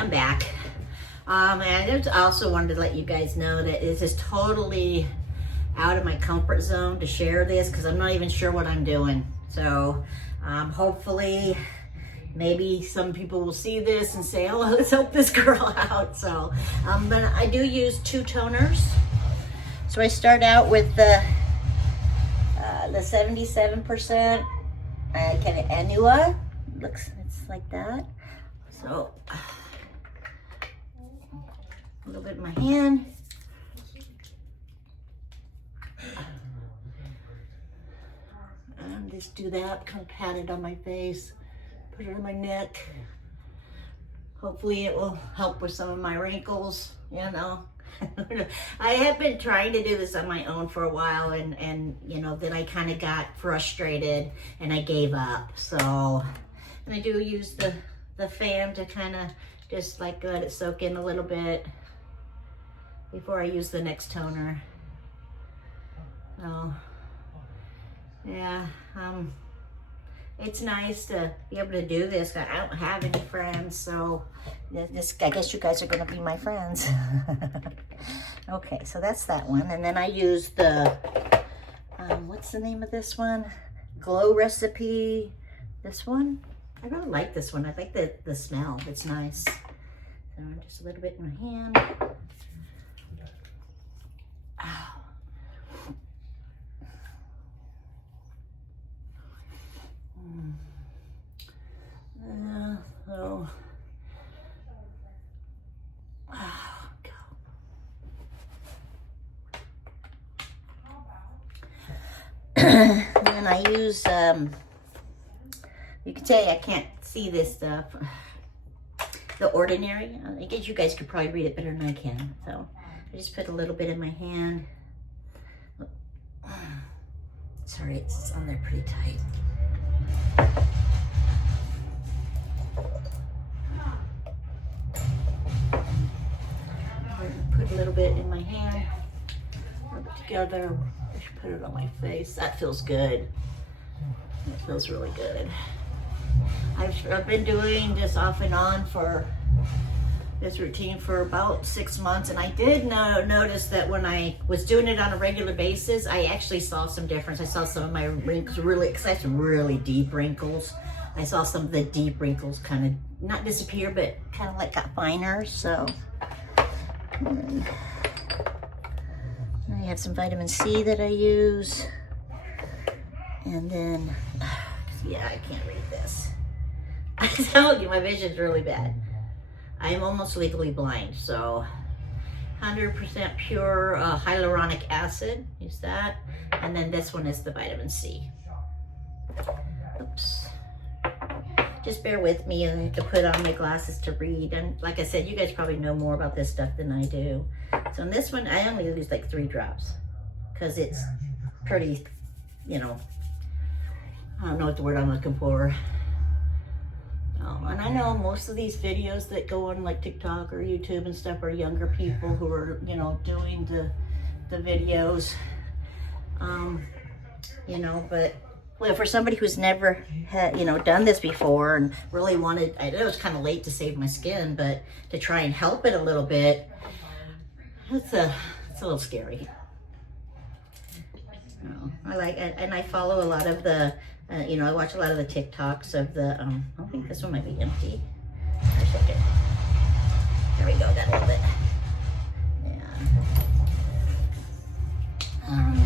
I'm back. And I just also wanted to let you guys know that this is totally out of my comfort zone to share this because I'm not even sure what I'm doing. So hopefully maybe some people will see this and say, oh, let's help this girl out. So, but I do use 2 toners. So I start out with the 77% kind of Anua. It's like that. So a little bit in my hand. And just do that, kind of pat it on my face, put it on my neck. Hopefully it will help with some of my wrinkles, you know. I have been trying to do this on my own for a while, and you know, then I kind of got frustrated and I gave up. So, and I do use the fan to kind of just like let it soak in a little bit before I use the next toner. So, yeah, it's nice to be able to do this. I don't have any friends, so this, I guess you guys are going to be my friends. Okay, so that's that one. And then I use the, what's the name of this one? Glow Recipe. This one. I really like this one. I like the smell. It's nice. So just a little bit in my hand. Oh. So, oh, God. And I use, you can say I can't see this stuff. The Ordinary. I guess you guys could probably read it better than I can. So I just put a little bit in my hand. Sorry, it's on there pretty tight. Put a little bit in my hand, rub it together, put it on my face. That feels good. It feels really good. I've been doing this off and on for this routine for about 6 months, and I did notice that when I was doing it on a regular basis, I actually saw some difference. I saw some of my wrinkles really, because I have some really deep wrinkles. I saw some of the deep wrinkles kind of not disappear, but kind of like got finer. So I have some vitamin C that I use, and then yeah, I can't read this. I told you my vision's really bad. I am almost legally blind, so 100% pure hyaluronic acid, use that. And then this one is the vitamin C. Oops. Just bear with me. I have to put on my glasses to read. And like I said, you guys probably know more about this stuff than I do. So in this one, I only use like 3 drops because it's pretty, you know, I don't know what the word I'm looking for. And I know most of these videos that go on like TikTok or YouTube and stuff are younger people who are, you know, doing the videos, you know, but well, for somebody who's never had, you know, done this before and really wanted, I know it was kind of late to save my skin, but to try and help it a little bit, it's a little scary. I like it, and I follow a lot of the, you know, I watch a lot of the TikToks of the, I think this one might be empty. For a second. There we go, got a little bit. Yeah.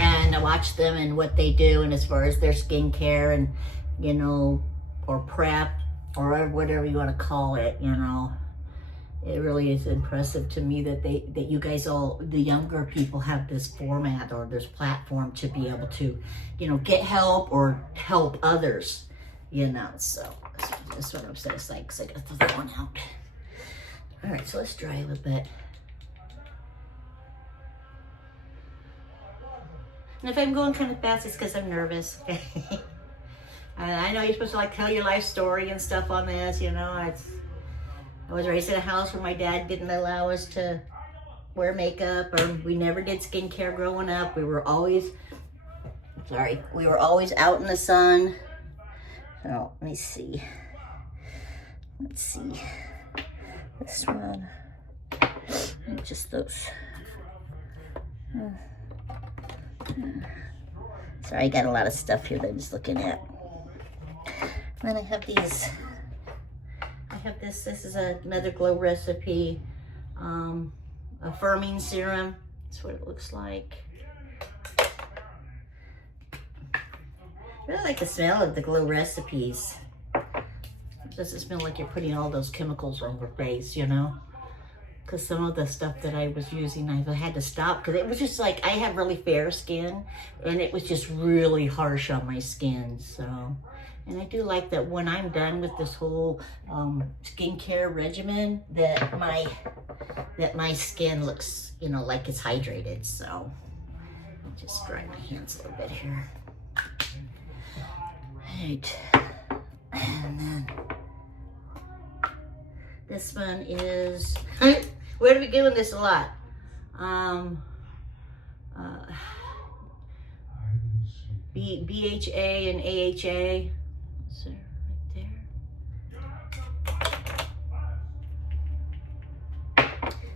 And I watch them and what they do, and as far as their skincare and, you know, or prep, or whatever you want to call it, you know. It really is impressive to me that that you guys all, the younger people, have this format or this platform to be able to, you know, get help or help others, you know. So that's what I'm saying. It's like, because I gotta throw that one out. All right, so let's dry a little bit. And if I'm going kind of fast, it's because I'm nervous. I know you're supposed to like tell your life story and stuff on this, you know. I was raised in a house where my dad didn't allow us to wear makeup, or we never did skincare growing up. We were always out in the sun. So let me see. Let's see. This one, and just those. Sorry, I got a lot of stuff here that I'm just looking at. And then I have these. I have this. This is another Glow Recipe affirming serum. That's what it looks like. I really like the smell of the Glow Recipes. It doesn't smell like you're putting all those chemicals on your face, you know? Because some of the stuff that I was using, I had to stop because it was just like, I have really fair skin and it was just really harsh on my skin, so. And I do like that when I'm done with this whole skincare regimen, that my skin looks, you know, like it's hydrated, so. I'll just dry my hands a little bit here. Right, and then this one is, we're gonna be doing this a lot. BHA and AHA. So right there.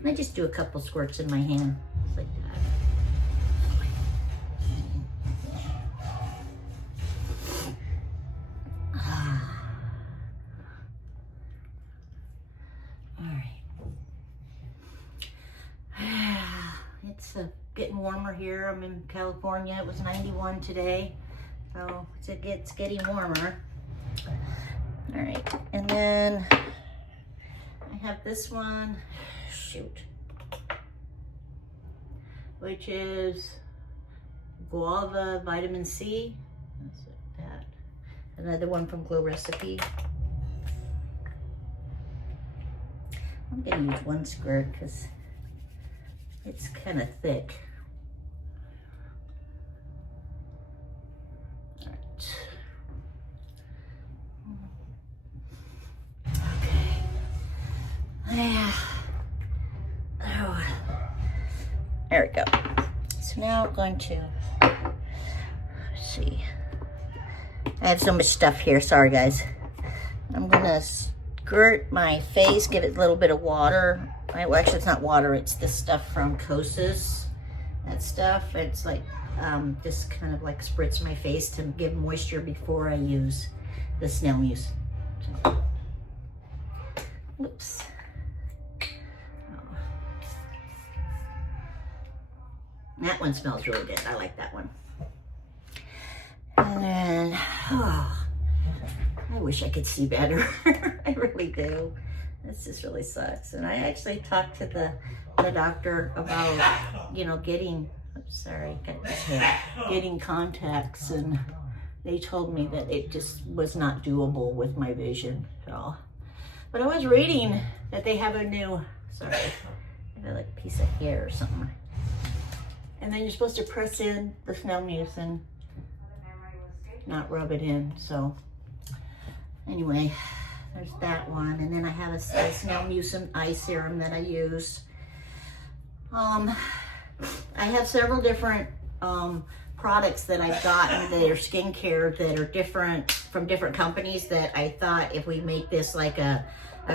And I just do a couple squirts in my hand, just like that. It's getting warmer here. I'm in California. It was 91 today, so it's getting warmer. All right, and then I have this one, which is guava vitamin C. That's that. Another one from Glow Recipe. I'm gonna use one squirt because it's kind of thick. All right. Okay. Yeah. Oh. There we go. So now I'm going to, let's see. I have so much stuff here. Sorry, guys. I'm gonna squirt my face, give it a little bit of water. Well, actually, it's not water. It's this stuff from Kosas. That stuff. It's like just kind of like spritz my face to give moisture before I use the snail mousse. So, oops. Oh. That one smells really good. I like that one. And then, oh, I wish I could see better. I really do. This just really sucks. And I actually talked to the doctor about, you know, getting contacts, and they told me that it just was not doable with my vision at all. But I was reading that they have a new, sorry, I have like a piece of hair or something. And then you're supposed to press in the snail mousse and not rub it in. So anyway, there's that one. And then I have a snail mousse and eye serum that I use. I have several different products that I've gotten that are skincare that are different from different companies, that I thought if we make this like a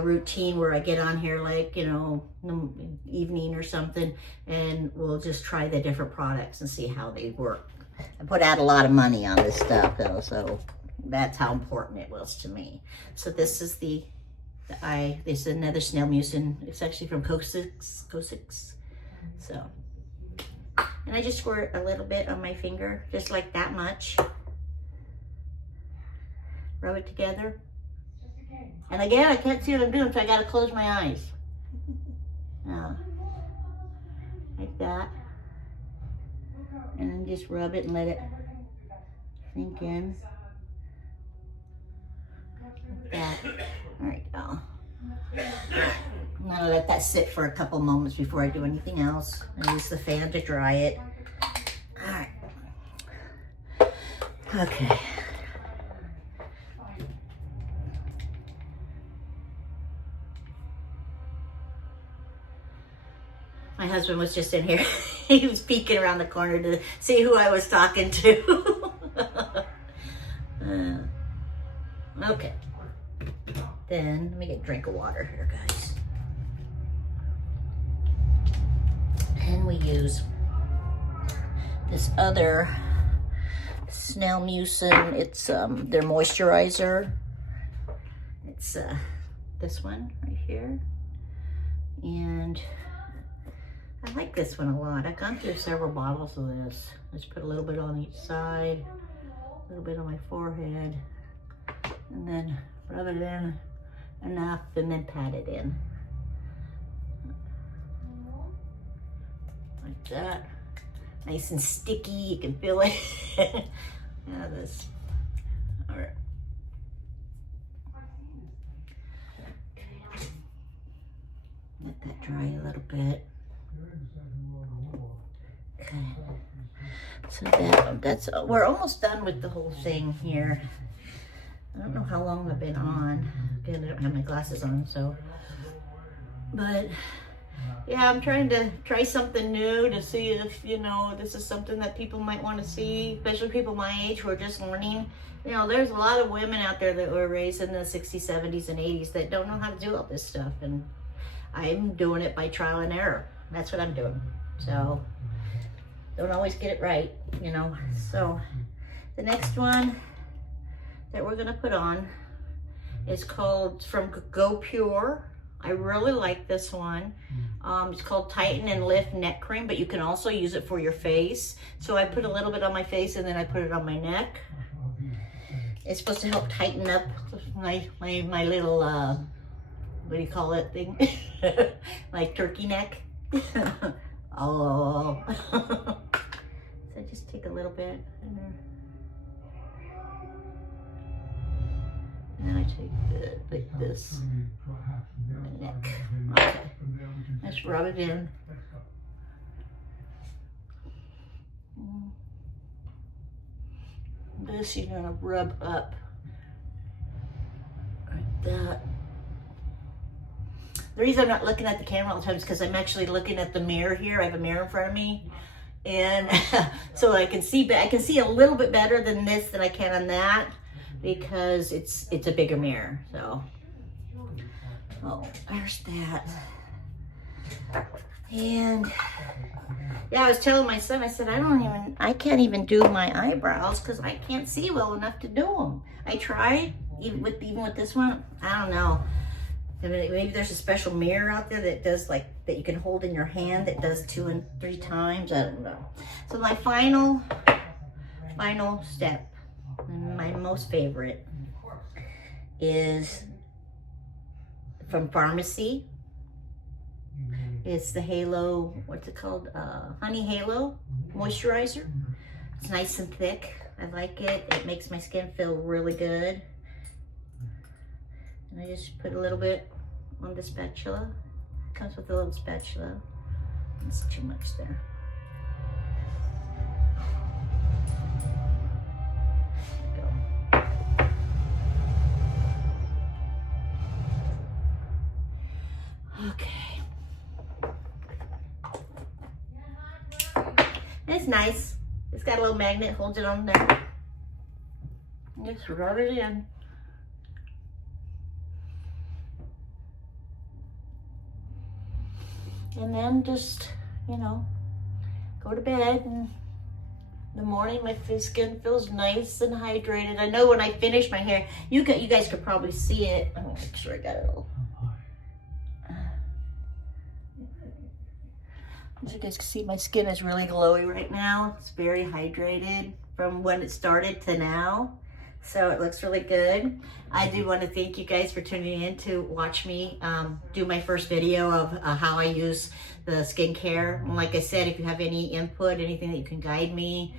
routine where I get on here like, you know, in the evening or something, and we'll just try the different products and see how they work. I put out a lot of money on this stuff though, so that's how important it was to me. So this is this is another snail mousse, and it's actually from Kosas. So, and I just squirt a little bit on my finger, just like that much. Rub it together. And again, I can't see what I'm doing, so I gotta close my eyes. Like that. And then just rub it and let it sink in. Like that. There we go. I'm gonna let that sit for a couple moments before I do anything else. I use the fan to dry it. All right. Okay. My husband was just in here. He was peeking around the corner to see who I was talking to. Okay. Then let me get a drink of water here, guys. to use this other Snail Mucin. It's their moisturizer. It's this one right here. And I like this one a lot. I've gone through several bottles of this. Just put a little bit on each side, a little bit on my forehead, and then rub it in enough and then pat it in. Like that. Nice and sticky, you can feel it. Now this, all right. Okay. Let that dry a little bit. Okay. So that's we're almost done with the whole thing here. I don't know how long I've been on. Again, I don't have my glasses on, so. But yeah, I'm trying to try something new to see if, you know, this is something that people might want to see, especially people my age who are just learning. You know, there's a lot of women out there that were raised in the 60s, 70s, and 80s that don't know how to do all this stuff. And I'm doing it by trial and error. That's what I'm doing. So, don't always get it right, you know. So, the next one that we're going to put on is called, from Go Pure. I really like this one. It's called Tighten and Lift Neck Cream, but you can also use it for your face. So I put a little bit on my face and then I put it on my neck. It's supposed to help tighten up my little, what do you call it thing? My turkey neck. Oh. So just take a little bit. And I take it like this. My neck. Okay. Let's rub it in. This you're gonna rub up like that. The reason I'm not looking at the camera all the time is because I'm actually looking at the mirror here. I have a mirror in front of me. And so I can see a little bit better than this than I can on that, because it's a bigger mirror. So, oh, there's that. And yeah, I was telling my son, I said, I can't even do my eyebrows because I can't see well enough to do them. I tried, even with this one, I don't know. Maybe there's a special mirror out there that does, like, that you can hold in your hand that does 2 and 3 times. I don't know. So my final step, and my most favorite, is from Pharmacy. It's the Halo, what's it called? Honey Halo Moisturizer. It's nice and thick. I like it. It makes my skin feel really good. And I just put a little bit on the spatula. It comes with a little spatula. It's too much there. Okay. It's nice. It's got a little magnet, holds it on there. Just rub it in. And then just, you know, go to bed, and in the morning my skin feels nice and hydrated. I know when I finish my hair, you guys could probably see it. I'm gonna make sure I got it all. As you guys can see, my skin is really glowy right now. It's very hydrated from when it started to now. So it looks really good. I do want to thank you guys for tuning in to watch me do my first video of how I use the skincare. And like I said, if you have any input, anything that you can guide me,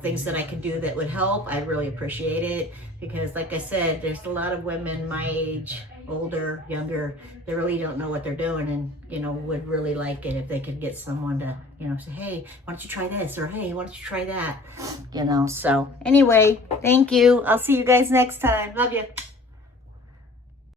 things that I can do that would help, I'd really appreciate it. Because like I said, there's a lot of women my age, older, younger, they really don't know what they're doing, and, you know, would really like it if they could get someone to, you know, say, hey, why don't you try this? Or, hey, why don't you try that? You know, so anyway, thank you. I'll see you guys next time. Love you.